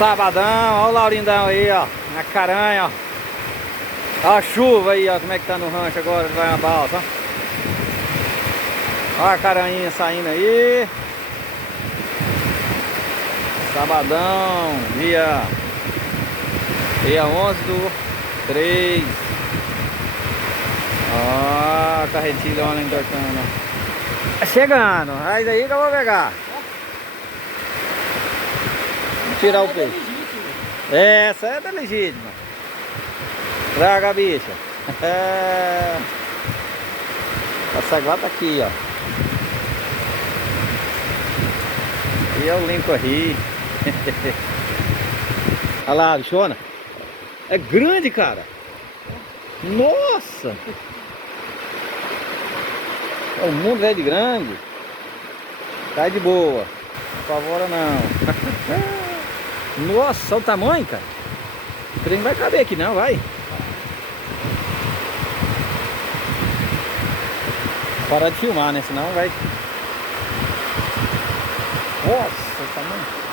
Sabadão, ó o Laurindão aí, ó. Na caranha, ó. Ó a chuva aí, ó. Como é que tá no rancho agora? Vai uma balsa, ó. Ó a caranhinha saindo aí. Sabadão, dia 11/3. Ó, a carretilha lá entortando. Tá chegando, aí daí que eu vou pegar. Vamos tirar o peixe. Essa é da legítima. Traga a bicha. Essa agora tá aqui, ó. E eu limpo aí. Olha lá, bichona. É grande, cara. Nossa! O mundo é de grande. Tá de boa. Não apavora não. Nossa, olha o tamanho, cara. O trem não vai caber aqui não, vai. Parar de filmar, né? Senão vai. Nossa, o tamanho.